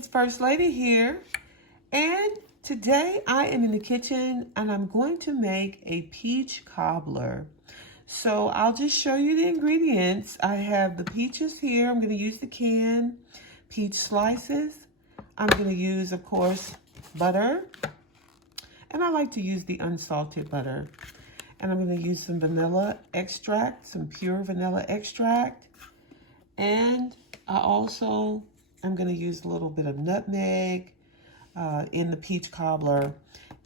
it's First Lady here, and today I am in the kitchen and I'm going to make a peach cobbler. So I'll just show you the ingredients. I have the peaches here. I'm going to use the can, peach slices. I'm going to use, of course, butter, and I like to use the unsalted butter. And I'm going to use some vanilla extract, some pure vanilla extract, and I'm going to use a little bit of nutmeg in the peach cobbler.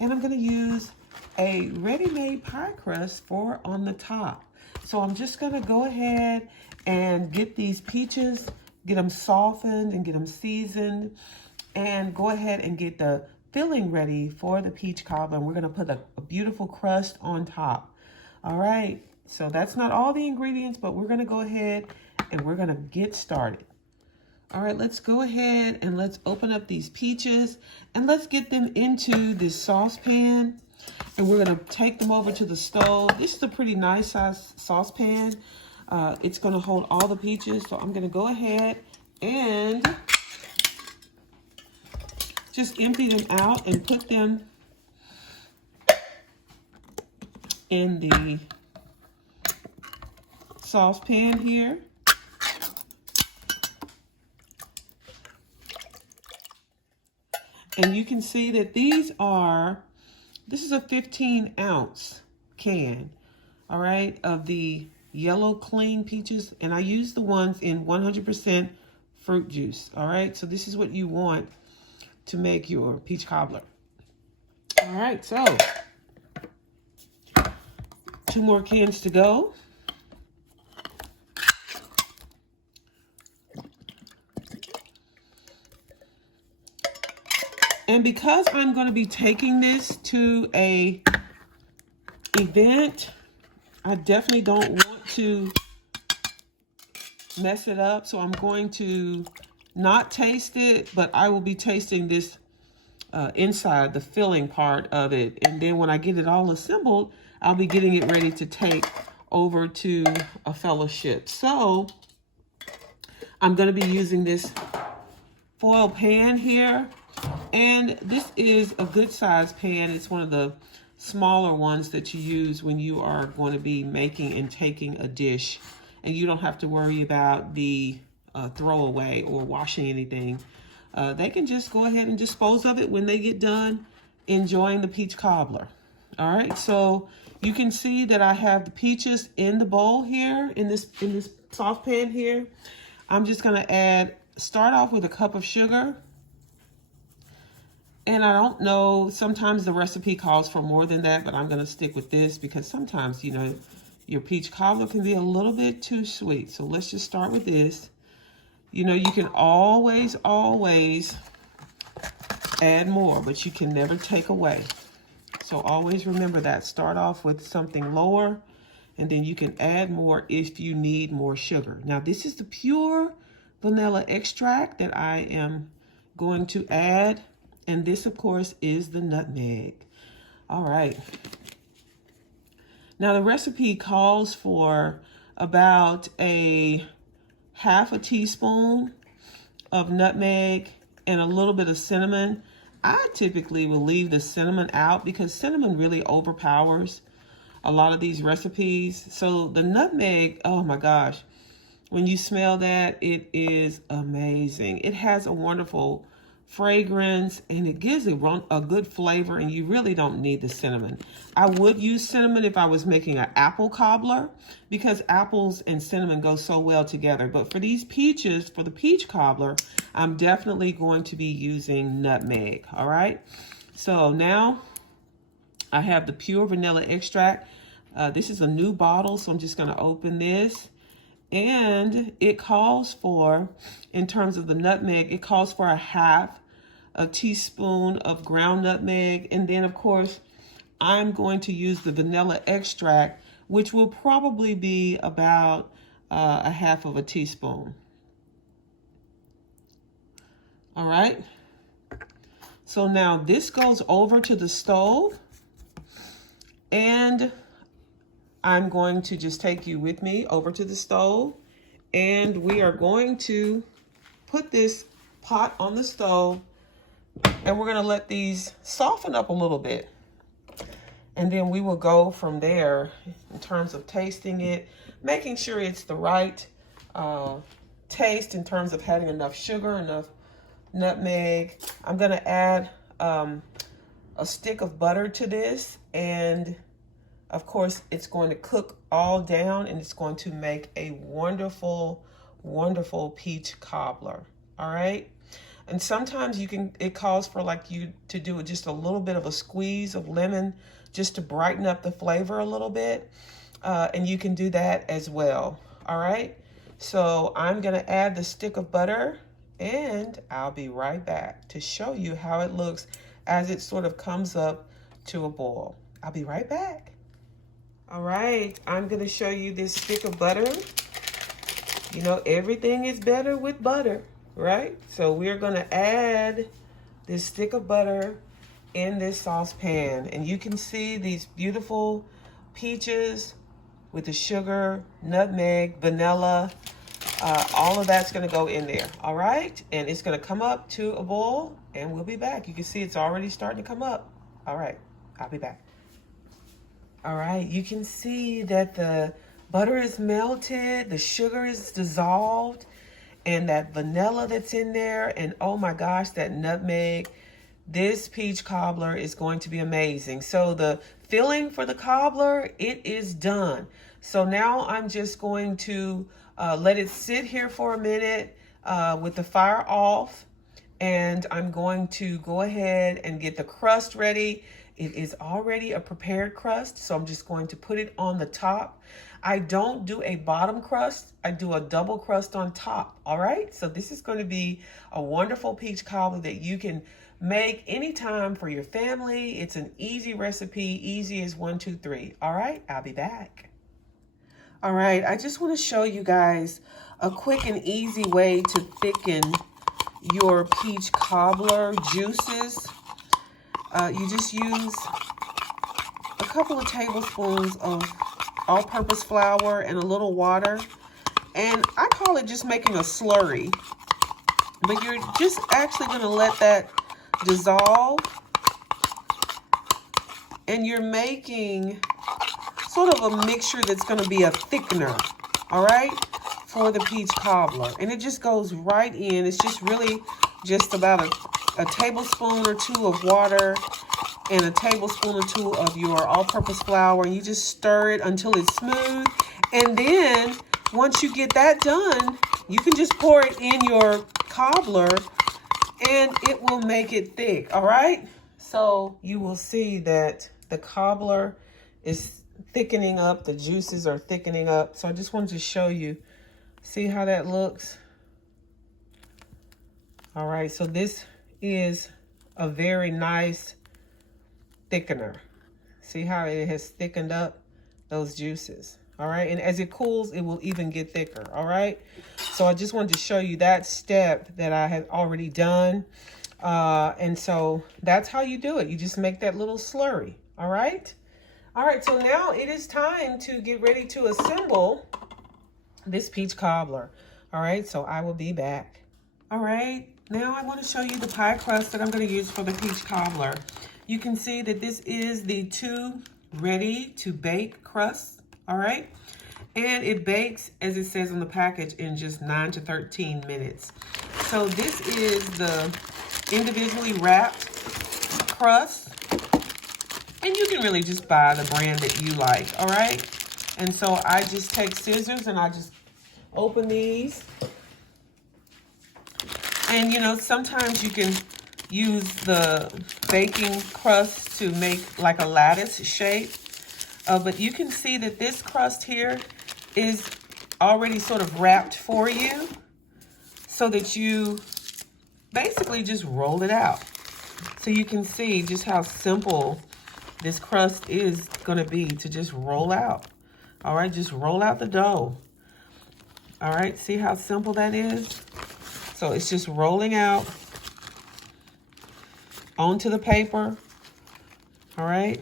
And I'm going to use a ready-made pie crust for on the top. So I'm just going to go ahead and get these peaches, get them softened and get them seasoned, and go ahead and get the filling ready for the peach cobbler. And we're going to put a beautiful crust on top. All right, so that's not all the ingredients, but we're going to go ahead and we're going to get started. All right, let's go ahead and let's open up these peaches and let's get them into this saucepan. And we're going to take them over to the stove. This is a pretty nice size saucepan. It's going to hold all the peaches. So I'm going to go ahead and just empty them out and put them in the saucepan here. And you can see that this is a 15-ounce can, all right, of the yellow clean peaches. And I use the ones in 100% fruit juice, all right? So this is what you want to make your peach cobbler. All right, so 2 more cans to go. And because I'm going to be taking this to a event, I definitely don't want to mess it up. So I'm going to not taste it, but I will be tasting this inside, the filling part of it. And then when I get it all assembled, I'll be getting it ready to take over to a fellowship. So I'm going to be using this foil pan here. And this is a good size pan. It's one of the smaller ones that you use when you are going to be making and taking a dish. And you don't have to worry about the throwaway or washing anything. They can just go ahead and dispose of it when they get done enjoying the peach cobbler. All right, so you can see that I have the peaches in the bowl here, in this saucepan here. I'm just going to start off with a cup of sugar. And I don't know, sometimes the recipe calls for more than that, but I'm going to stick with this because sometimes, you know, your peach cobbler can be a little bit too sweet. So let's just start with this. You know, you can always add more, but you can never take away. So always remember that. Start off with something lower, and then you can add more if you need more sugar. Now, this is the pure vanilla extract that I am going to add. And this, of course, is the nutmeg. All right. Now, the recipe calls for about a half a teaspoon of nutmeg and a little bit of cinnamon. I typically will leave the cinnamon out because cinnamon really overpowers a lot of these recipes. So the nutmeg, oh my gosh, when you smell that, it is amazing. It has a wonderful fragrance and it gives a good flavor, and you really don't need the cinnamon. I would use cinnamon if I was making an apple cobbler because apples and cinnamon go so well together. But for these peaches, for the peach cobbler, I'm definitely going to be using nutmeg. All right. So now I have the pure vanilla extract. This is a new bottle, so I'm just going to open this. And it calls for, in terms of the nutmeg, it calls for a half a teaspoon of ground nutmeg. And then, of course, I'm going to use the vanilla extract, which will probably be about a half of a teaspoon. All right. So now this goes over to the stove. And I'm going to just take you with me over to the stove, and we are going to put this pot on the stove, and we're gonna let these soften up a little bit. And then we will go from there in terms of tasting it, making sure it's the right taste in terms of having enough sugar, enough nutmeg. I'm gonna add a stick of butter to this, and of course it's going to cook all down, and it's going to make a wonderful, wonderful peach cobbler. All right. And sometimes it calls for like you to do just a little bit of a squeeze of lemon just to brighten up the flavor a little bit. And you can do that as well. All right. So I'm going to add the stick of butter, and I'll be right back to show you how it looks as it sort of comes up to a boil. I'll be right back. All right. I'm going to show you this stick of butter. You know, everything is better with butter, right? So we're going to add this stick of butter in this saucepan, and you can see these beautiful peaches with the sugar, nutmeg, vanilla, all of that's going to go in there. All right, and it's going to come up to a boil, and we'll be back. You can see it's already starting to come up. All right, I'll be back. All right, you can see that the butter is melted, the sugar is dissolved, and that vanilla that's in there, and oh my gosh, that nutmeg. This peach cobbler is going to be amazing. So the filling for the cobbler, it is done. So now I'm just going to let it sit here for a minute with the fire off, and I'm going to go ahead and get the crust ready. It is already a prepared crust, so I'm just going to put it on the top. I don't do a bottom crust, I do a double crust on top. All right, so this is going to be a wonderful peach cobbler that you can make anytime for your family. It's an easy recipe, easy as 1, 2, 3. All right, I'll be back. All right, I just want to show you guys a quick and easy way to thicken your peach cobbler juices. You just use a couple of tablespoons of all-purpose flour and a little water, and I call it just making a slurry, but you're just actually going to let that dissolve, and you're making sort of a mixture that's going to be a thickener, all right, for the peach cobbler. And it just goes right in. It's just really just about a tablespoon or 2 of water and a tablespoon or 2 of your all-purpose flour, and you just stir it until it's smooth. And then once you get that done, you can just pour it in your cobbler, and it will make it thick. All right, so you will see that the cobbler is thickening up, the juices are thickening up. So I just wanted to show you, see how that looks. All right, so this is a very nice thickener. See how it has thickened up those juices. All right, and as it cools, it will even get thicker. All right, so I just wanted to show you that step that I had already done. And so that's how you do it. You just make that little slurry. All right, so now it is time to get ready to assemble this peach cobbler. All right, so I will be back. All right, now I want to show you the pie crust that I'm going to use for the peach cobbler. You can see that this is the 2 ready to bake crusts. All right, and it bakes, as it says on the package, in just 9 to 13 minutes. So this is the individually wrapped crust, and you can really just buy the brand that you like. All right, and so I just take scissors and I just open these, and you know, sometimes you can use the baking crust to make like a lattice shape. But you can see that this crust here is already sort of wrapped for you, so that you basically just roll it out. So you can see just how simple this crust is going to be to just roll out. All right, just roll out the dough. All right, see how simple that is? So it's just rolling out onto the paper. All right.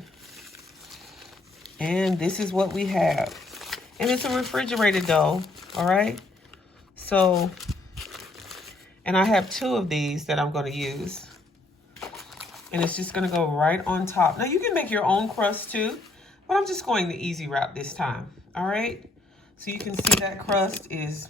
And this is what we have. And it's a refrigerated dough, all right? So And I have 2 of these that I'm going to use. And it's just going to go right on top. Now, you can make your own crust too, but I'm just going the easy route this time. All right. So you can see that crust is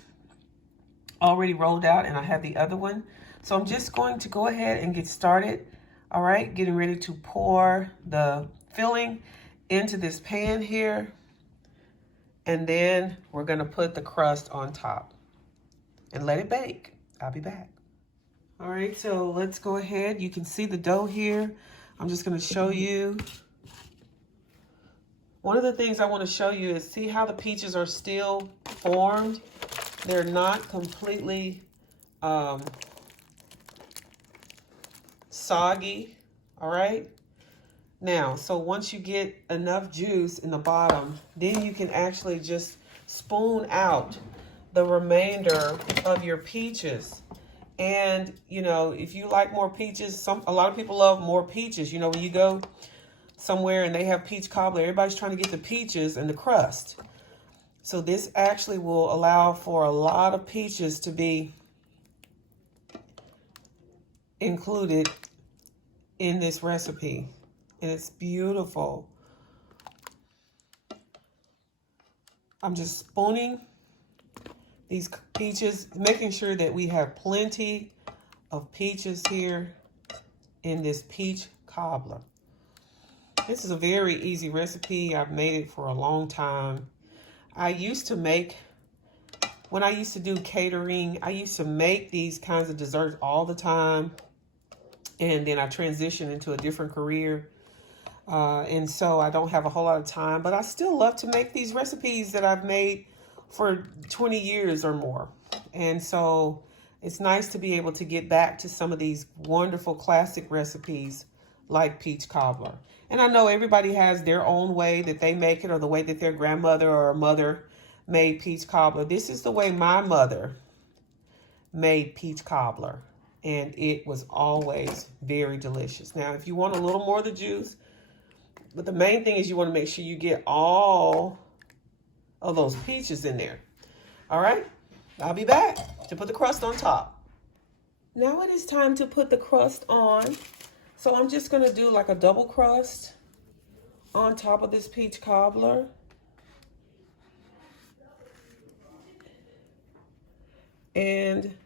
already rolled out, and I have the other one. So I'm just going to go ahead and get started. All right. Getting ready to pour the filling into this pan here. And then we're going to put the crust on top and let it bake. I'll be back. All right, so let's go ahead. You can see the dough here. I'm just going to show you. One of the things I want to show you is see how the peaches are still formed. They're not completely soggy. All right. Now, so once you get enough juice in the bottom, then you can actually just spoon out the remainder of your peaches. And, you know, if you like more peaches, a lot of people love more peaches. You know, when you go somewhere and they have peach cobbler, everybody's trying to get the peaches and the crust. So this actually will allow for a lot of peaches to be included in this recipe. And it's beautiful. I'm just spooning these peaches, making sure that we have plenty of peaches here in this peach cobbler. This is a very easy recipe. I've made it for a long time. I used to make, when I used to do catering, I used to make these kinds of desserts all the time. And then I transitioned into a different career. And so I don't have a whole lot of time, but I still love to make these recipes that I've made for 20 years or more. And so it's nice to be able to get back to some of these wonderful classic recipes like peach cobbler. And I know everybody has their own way that they make it, or the way that their grandmother or mother made peach cobbler. This is the way my mother made peach cobbler, and it was always very delicious. Now, if you want a little more of the juice, but the main thing is you want to make sure you get all of those peaches in there. All right, I'll be back to put the crust on top. Now it is time to put the crust on. So I'm just going to do like a double crust on top of this peach cobbler. And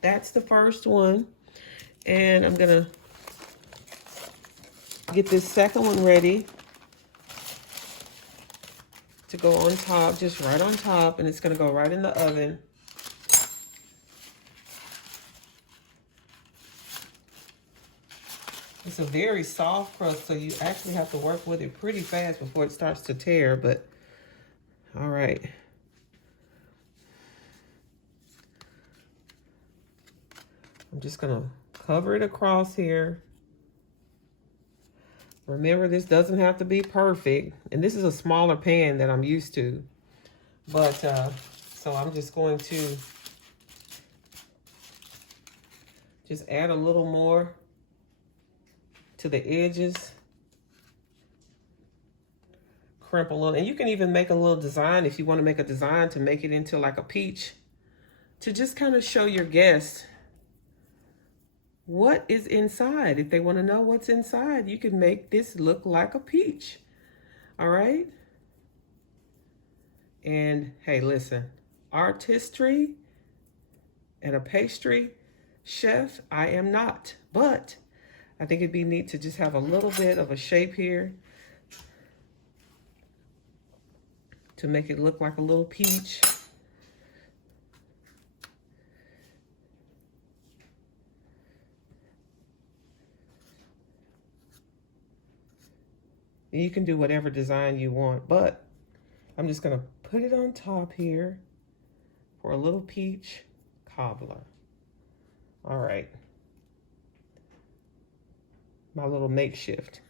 that's the first one. And I'm going to get this second one ready to go on top, just right on top, and it's going to go right in the oven. It's a very soft crust, so you actually have to work with it pretty fast before it starts to tear, but all right. I'm just going to cover it across here. Remember, this doesn't have to be perfect. And this is a smaller pan that I'm used to. But, so I'm just going to just add a little more to the edges. Crimp a little. And you can even make a little design if you want to make a design to make it into like a peach. To just kind of show your guests what is inside. If they want to know what's inside, you can make this look like a peach. All right. And hey, listen, artistry and a pastry chef, I am not, but I think it'd be neat to just have a little bit of a shape here to make it look like a little peach. You can do whatever design you want, but I'm just going to put it on top here for a little peach cobbler. All right. My little makeshift.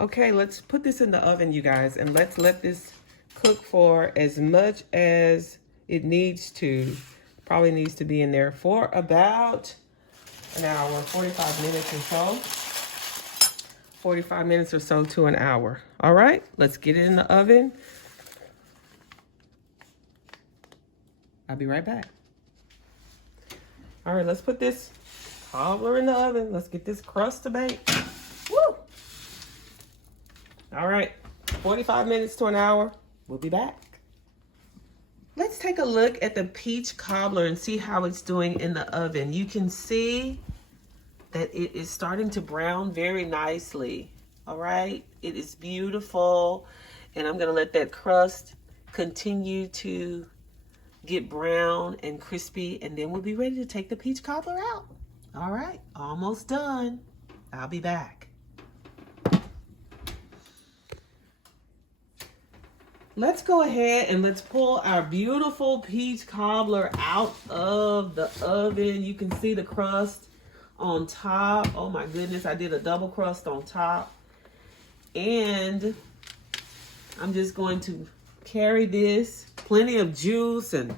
Okay, let's put this in the oven, you guys, and let's let this cook for as much as it needs to. Probably needs to be in there for about an hour, 45 minutes or so. 45 minutes or so to an hour. All right, let's get it in the oven. I'll be right back. All right, let's put this cobbler in the oven. Let's get this crust to bake. Woo! All right, 45 minutes to an hour. We'll be back. Let's take a look at the peach cobbler and see how it's doing in the oven. You can see that it is starting to brown very nicely. All right, it is beautiful. And I'm gonna let that crust continue to get brown and crispy, and then we'll be ready to take the peach cobbler out. All right, almost done. I'll be back. Let's go ahead and let's pull our beautiful peach cobbler out of the oven. You can see the crust on top. Oh my goodness, I did a double crust on top. And I'm just going to carry this, plenty of juice and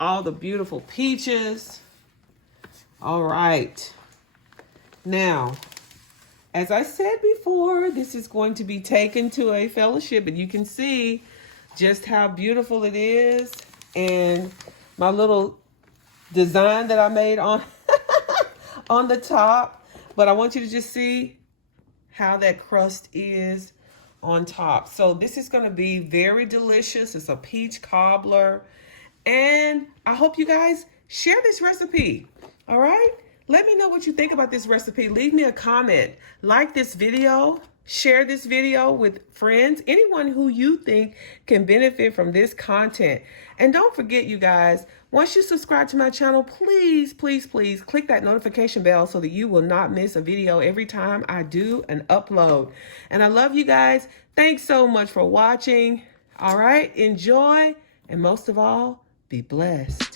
all the beautiful peaches. All right. Now, as I said before, this is going to be taken to a fellowship, and you can see just how beautiful it is. And my little design that I made on, on the top. But I want you to just see how that crust is on top. So this is going to be very delicious. It's a peach cobbler. And I hope you guys share this recipe. All right? Let me know what you think about this recipe. Leave me a comment. Like this video. Share this video with friends. Anyone who you think can benefit from this content. And don't forget, you guys, once you subscribe to my channel, please, please, please click that notification bell so that you will not miss a video every time I do an upload. And I love you guys. Thanks so much for watching. All right, enjoy. And most of all, be blessed.